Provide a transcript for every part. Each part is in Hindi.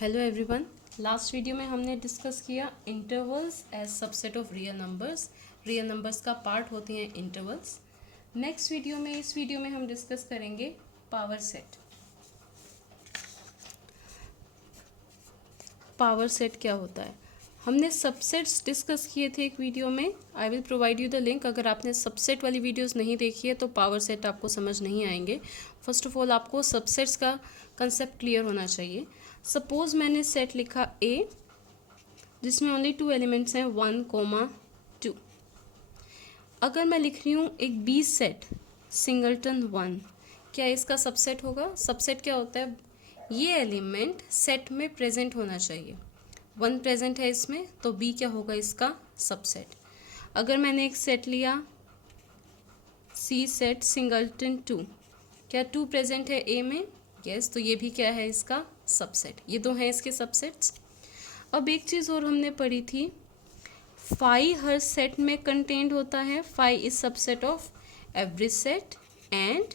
Hello everyone. लास्ट वीडियो में हमने डिस्कस किया intervals as subset of real numbers. Real numbers का पार्ट होते हैं इंटरवल्स। नेक्स्ट वीडियो में इस वीडियो में हम डिस्कस करेंगे पावर सेट। पावर सेट क्या होता है? हमने सबसेट्स डिस्कस किए थे एक वीडियो में। I will provide you the link. अगर आपने सबसेट वाली वीडियोस नहीं देखी है तो पावर सेट आपको समझ नहीं आएंगे। फर्स्ट ऑफ ऑल आपको सबसेट्स का कंसेप्ट क्लियर होना चाहिए। सपोज मैंने सेट लिखा ए जिसमें ओनली 2 एलिमेंट्स हैं 1, 2। अगर मैं लिख रही हूँ एक बी सेट सिंगलटन 1, क्या इसका सबसेट होगा? सबसेट क्या होता है? ये एलिमेंट सेट में प्रेजेंट होना चाहिए। 1 प्रेजेंट है इसमें तो बी क्या होगा? इसका सबसेट। अगर मैंने एक सेट लिया सी सेट सिंगलटन 2, क्या 2 प्रेजेंट है ए में? यस, तो ये भी क्या है? इसका सबसेट। ये दो हैं इसके सबसेट्स। अब एक चीज़ और हमने पढ़ी थी, फाई हर सेट में कंटेंट होता है। Phi is subset of every set and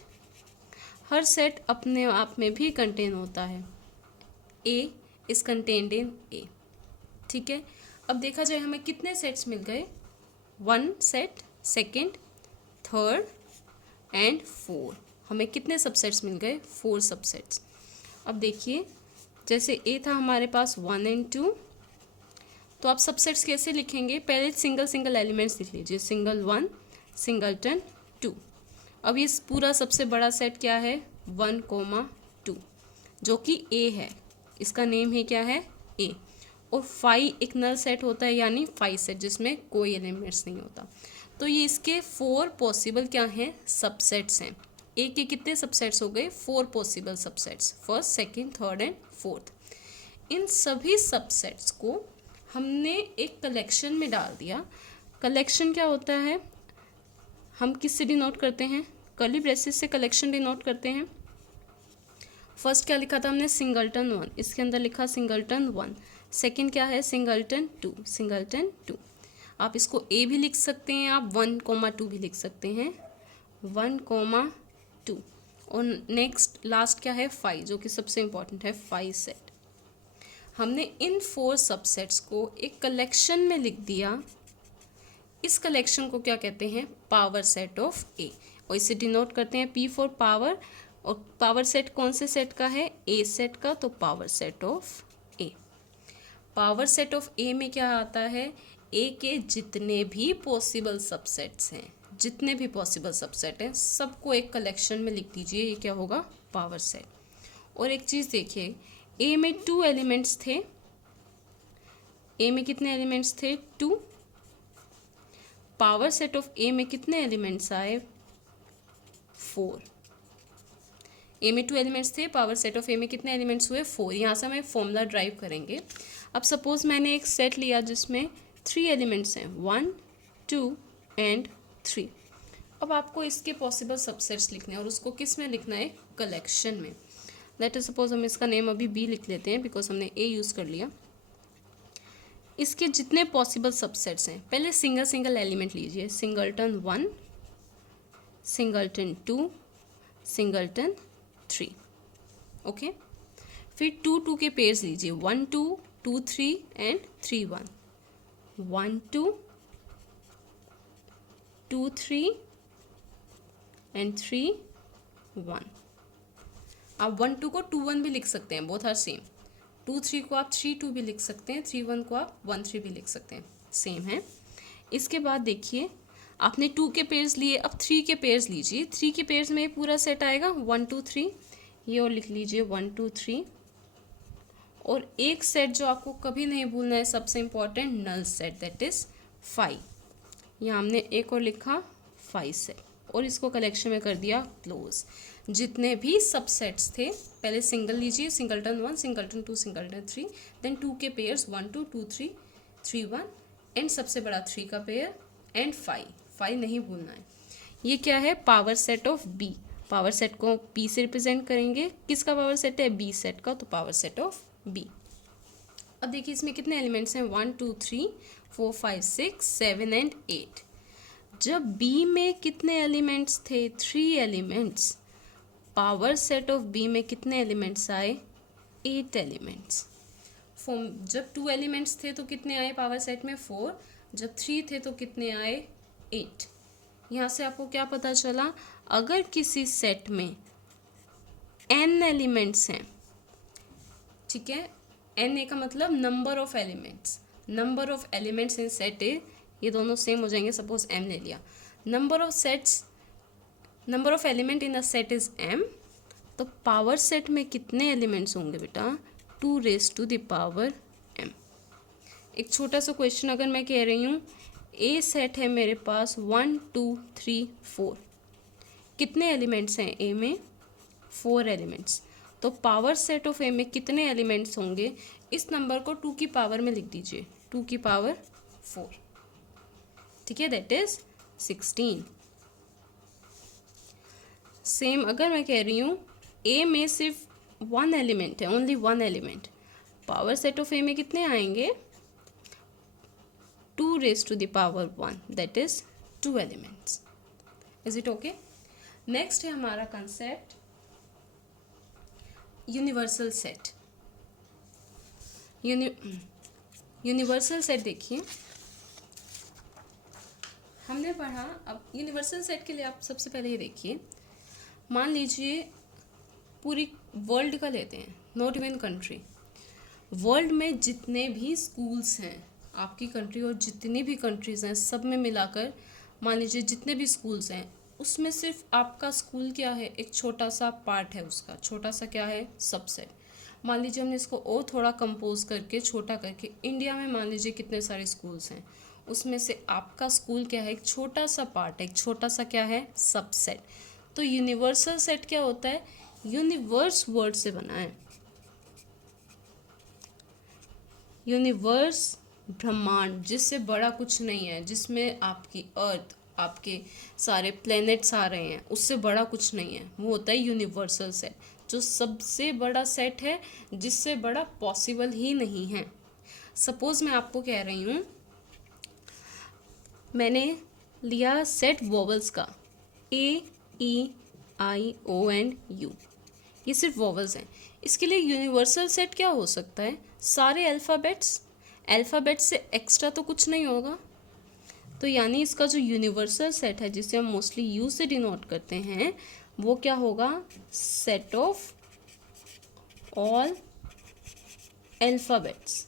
हर सेट अपने आप में भी कंटेन होता है। A is contained in A. ठीक है, अब देखा जाए हमें कितने सेट्स मिल गए? 1 सेट, सेकेंड, थर्ड एंड 4। हमें कितने सबसेट्स मिल गए? 4 सबसेट्स। अब देखिए, जैसे ए था हमारे पास 1 एंड 2, तो आप सबसेट्स कैसे लिखेंगे? पहले सिंगल सिंगल एलिमेंट्स लिख लीजिए। Single 1, singleton 2। अब ये पूरा सबसे बड़ा सेट क्या है? 1, 2, जो कि ए है। इसका नेम है क्या है? ए। और फाई एक नल सेट होता है, यानी फाई सेट जिसमें कोई एलिमेंट्स नहीं होता। तो ये इसके 4 पॉसिबल क्या हैं? सबसेट्स हैं। ए के कितने सबसेट्स हो गए? 4 possible subsets, first, second, third and fourth. इन सभी सबसेट्स को हमने एक कलेक्शन में डाल दिया। कलेक्शन क्या होता है? हम किससे डिनोट करते हैं? कर्ली ब्रेसेस से कलेक्शन डिनोट करते हैं। फर्स्ट क्या लिखा था हमने? सिंगलटन 1, इसके अंदर लिखा सिंगलटन 1। सेकंड क्या है? Singleton 2, singleton 2। आप इसको ए भी लिख सकते हैं, आप 1, 2 भी लिख सकते हैं, 1, 2। और नेक्स्ट लास्ट क्या है? 5, जो कि सबसे इंपॉर्टेंट है, 5 सेट। हमने इन 4 सबसेट्स को एक कलेक्शन में लिख दिया। इस कलेक्शन को क्या कहते हैं? Power set of A. और इसे डिनोट करते हैं पी फॉर पावर। और पावर सेट कौन से सेट का है? ए सेट का। तो power set of A. Power set of A में क्या आता है? ए के जितने भी पॉसिबल सबसेट्स हैं, जितने भी पॉसिबल सबसेट हैं, सबको एक कलेक्शन में लिख दीजिए। ये क्या होगा? Power set. और एक चीज़ देखिए, ए में 2 एलिमेंट्स थे। ए में कितने एलिमेंट्स थे? 2। पावर सेट ऑफ ए में कितने एलिमेंट्स आए? 4। ए में 2 एलिमेंट्स थे, पावर सेट ऑफ ए में कितने एलिमेंट्स हुए? 4। यहाँ से हम एक फॉर्मूला ड्राइव करेंगे। अब सपोज मैंने एक सेट लिया जिसमें 3 एलिमेंट्स हैं, 1, 2 एंड 3। अब आपको इसके पॉसिबल सबसेट्स लिखने हैं और उसको किस में लिखना है? कलेक्शन में। लेट अस सपोज हम इसका नेम अभी बी लिख लेते हैं बिकॉज हमने ए यूज़ कर लिया। इसके जितने पॉसिबल सबसेट्स हैं, पहले सिंगल सिंगल एलिमेंट लीजिए। Singleton 1, singleton 2, singleton 3। ओके, फिर 2, 2 के पेयर्स लीजिए। 1, 2, 2, 3 एंड 3, 1। 1, 2, 2, 3 एंड 3, 1। आप 1, 2 को 2, 1 भी लिख सकते हैं, बोथ आर सेम। 2, 3 को आप 3, 2 भी लिख सकते हैं, 3, 1 को आप 1, 3 भी लिख सकते हैं, सेम है। इसके बाद देखिए, आपने 2 के पेयर्स लिए, अब 3 के पेयर्स लीजिए। 3 के पेयर्स में पूरा सेट आएगा 1, 2, 3। ये और लिख लीजिए 1, 2, 3। और एक सेट जो आपको कभी नहीं भूलना है, सबसे important, null set, that is 5। यहाँ हमने एक और लिखा 5 सेट और इसको कलेक्शन में कर दिया क्लोज। जितने भी सबसेट्स थे, पहले सिंगल लीजिए, सिंगलटन 1, सिंगलटन 2, सिंगलटन 3, देन 2 के पेयर्स 1, 2, 2, 3, 3, 1 एंड सबसे बड़ा 3 का पेयर एंड 5 नहीं भूलना है। ये क्या है? Power set of B. Power set को पी से रिप्रेजेंट करेंगे। किसका पावर सेट है? बी सेट का, तो पावर सेट ऑफ बी। अब देखिए इसमें कितने एलिमेंट्स हैं? 1, 2, 3, 4, 5, 6, 7 एंड 8। जब बी में कितने एलिमेंट्स थे? 3 elements. Power set of B में कितने एलिमेंट्स आए? 8 एलिमेंट्स। फॉर्म, जब 2 एलिमेंट्स थे तो कितने आए पावर सेट में 4, जब 3 थे तो कितने आए 8। यहाँ से आपको क्या पता चला, अगर किसी सेट में n एलिमेंट्स हैं, ठीक है, n ए का मतलब number of elements, number of elements in set A, ये दोनों सेम हो जाएंगे, सपोज m ले लिया, number of element in a set is m, तो पावर सेट में कितने एलिमेंट्स होंगे बेटा, 2 raise to the power m। एक छोटा सा क्वेश्चन अगर मैं कह रही हूँ ए सेट है मेरे पास 1 2 3 4, कितने एलिमेंट्स हैं ए में, 4 एलिमेंट्स, तो पावर सेट ऑफ ए में कितने एलिमेंट्स होंगे, इस नंबर को 2 की पावर में लिख दीजिए, 2 की पावर 4, ठीक है, दैट इज 16। सेम अगर मैं कह रही हूँ ए में सिर्फ 1 एलिमेंट है, only 1 element, power set of A में कितने आएंगे, 2 raise to the power 1, that is 2 elements. Is it okay? Next है हमारा concept universal set. Universal set देखिए हमने पढ़ा। अब यूनिवर्सल सेट के लिए आप सबसे पहले ये देखिए, मान लीजिए पूरी वर्ल्ड का लेते हैं, नॉट इवन कंट्री, वर्ल्ड में जितने भी स्कूल्स हैं, आपकी कंट्री और जितनी भी कंट्रीज़ हैं सब में मिलाकर मान लीजिए जितने भी स्कूल्स हैं, उसमें सिर्फ आपका स्कूल क्या है, एक छोटा सा पार्ट है, उसका छोटा सा क्या है, सबसेट। मान लीजिए हमने इसको और थोड़ा कंपोज करके छोटा करके, इंडिया में मान लीजिए कितने सारे स्कूल्स हैं, उसमें से आपका स्कूल क्या है, एक छोटा सा पार्ट है, एक छोटा सा क्या है, सबसेट। तो यूनिवर्सल सेट क्या होता है, यूनिवर्स वर्ड से बना है, यूनिवर्स ब्रह्मांड, जिससे बड़ा कुछ नहीं है, जिसमें आपकी अर्थ, आपके सारे प्लैनेट्स आ रहे हैं, उससे बड़ा कुछ नहीं है, वो होता है यूनिवर्सल सेट, जो सबसे बड़ा सेट है, जिससे बड़ा पॉसिबल ही नहीं है। सपोज मैं आपको कह रही हूँ, मैंने लिया सेट वोवल्स का, ए ई आई ओ एन यू, ये सिर्फ वोवल्स हैं। इसके लिए यूनिवर्सल सेट क्या हो सकता है, सारे अल्फ़ाबेट्स, अल्फ़ाबेट से एक्स्ट्रा तो कुछ नहीं होगा। तो यानी इसका जो यूनिवर्सल सेट है, जिसे हम मोस्टली यू से डिनोट करते हैं, वो क्या होगा, सेट ऑफ ऑल अल्फ़ाबेट्स,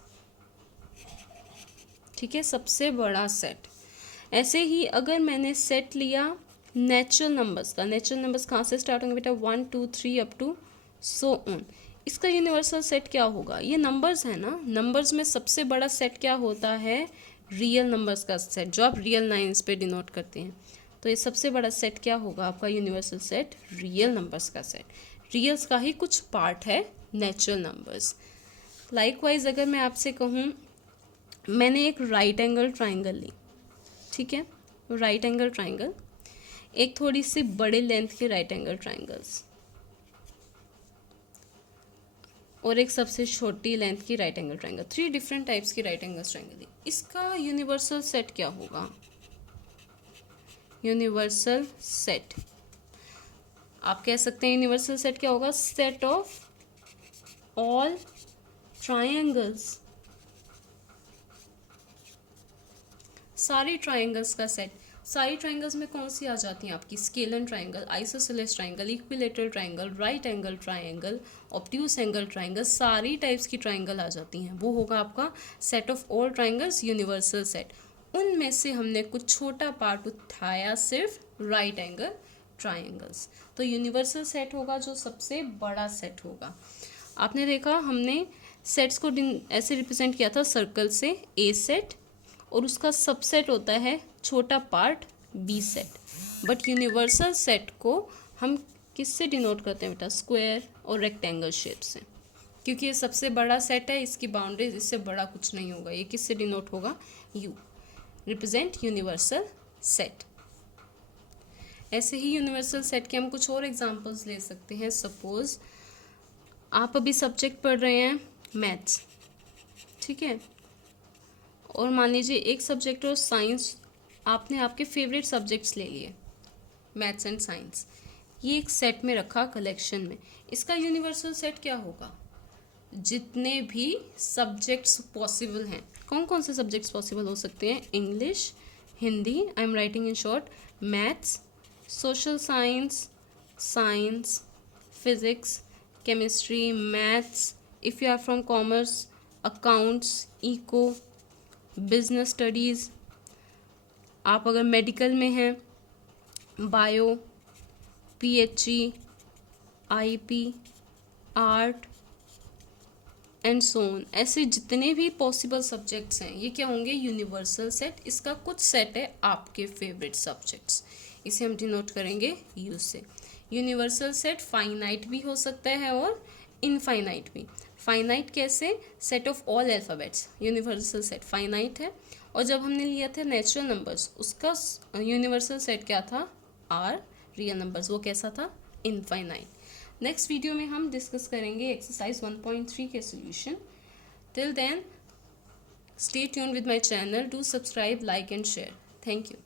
ठीक है, सबसे बड़ा सेट। ऐसे ही अगर मैंने सेट लिया नेचुरल नंबर्स का, नेचुरल नंबर्स कहाँ से स्टार्ट होंगे बेटा, 1 2 3 अप टू सो ऑन, इसका यूनिवर्सल सेट क्या होगा, ये नंबर्स है ना, नंबर्स में सबसे बड़ा सेट क्या होता है, रियल नंबर्स का सेट, जो आप रियल लाइन्स पे डिनोट करते हैं। तो ये सबसे बड़ा सेट क्या होगा आपका यूनिवर्सल सेट, रियल नंबर्स का सेट, रियल्स का ही कुछ पार्ट है नेचुरल नंबर्स। लाइकवाइज अगर मैं आपसे कहूँ, मैंने एक राइट एंगल ट्राइंगल ली, ठीक है, राइट एंगल ट्राइंगल, एक थोड़ी सी बड़े लेंथ के राइट एंगल ट्राइंगल्स और एक सबसे छोटी लेंथ की right angle triangle, 3 different types की राइट एंगल ट्राइंगल। इसका यूनिवर्सल सेट क्या होगा, यूनिवर्सल सेट आप कह सकते हैं यूनिवर्सल सेट क्या होगा, सेट ऑफ ऑल ट्राइंगल्स, सारी ट्राइंगल्स का सेट। सारी ट्राइंगल्स में कौन सी आ जाती हैं आपकी, scalene triangle, isosceles triangle, equilateral triangle, right angle triangle, obtuse angle triangle, सारी टाइप्स की ट्राइंगल आ जाती हैं, वो होगा आपका set of all triangles, universal set. उनमें से हमने कुछ छोटा पार्ट उठाया, सिर्फ राइट एंगल ट्राइंगल्स, तो यूनिवर्सल सेट होगा जो सबसे बड़ा सेट होगा। आपने देखा हमने सेट्स को ऐसे रिप्रेजेंट किया था सर्कल से, ए सेट, और उसका सबसेट होता है छोटा part B set. But universal set को हम किससे डिनोट करते हैं बेटा, स्क्वायर और रेक्टेंगल शेप से, क्योंकि ये सबसे बड़ा सेट है, इसकी बाउंड्रीज, इससे बड़ा कुछ नहीं होगा। ये किससे डिनोट होगा, यू, रिप्रेजेंट यूनिवर्सल सेट। ऐसे ही यूनिवर्सल सेट के हम कुछ और एग्जांपल्स ले सकते हैं। सपोज आप अभी सब्जेक्ट पढ़ रहे हैं मैथ्स, ठीक है, और मान लीजिए एक सब्जेक्ट और साइंस, आपने आपके फेवरेट सब्जेक्ट्स ले लिए, मैथ्स एंड साइंस, ये एक सेट में रखा कलेक्शन में, इसका यूनिवर्सल सेट क्या होगा, जितने भी सब्जेक्ट्स पॉसिबल हैं। कौन कौन से सब्जेक्ट्स पॉसिबल हो सकते हैं? English, Hindi, I am writing in short, maths, social science, science, physics, chemistry, maths, if you are from commerce, accounts, eco, business studies, आप अगर मेडिकल में हैं, bio, PHE, IP, art and so on, ऐसे जितने भी पॉसिबल सब्जेक्ट्स हैं ये क्या होंगे? Universal set. इसका कुछ सेट है आपके फेवरेट सब्जेक्ट्स, इसे हम डिनोट करेंगे यू से। यूनिवर्सल सेट फाइनाइट भी हो सकता है और इनफाइनाइट भी। फाइनाइट कैसे? Set of all alphabets, universal set finite है। और जब हमने लिया था नेचुरल नंबर्स, उसका यूनिवर्सल सेट क्या था? आर रियल नंबर्स, वो कैसा था? इनफाइनाइट। नेक्स्ट वीडियो में हम डिस्कस करेंगे एक्सरसाइज 1.3 के solution. Till then stay tune with my channel, do subscribe, like and share. Thank you.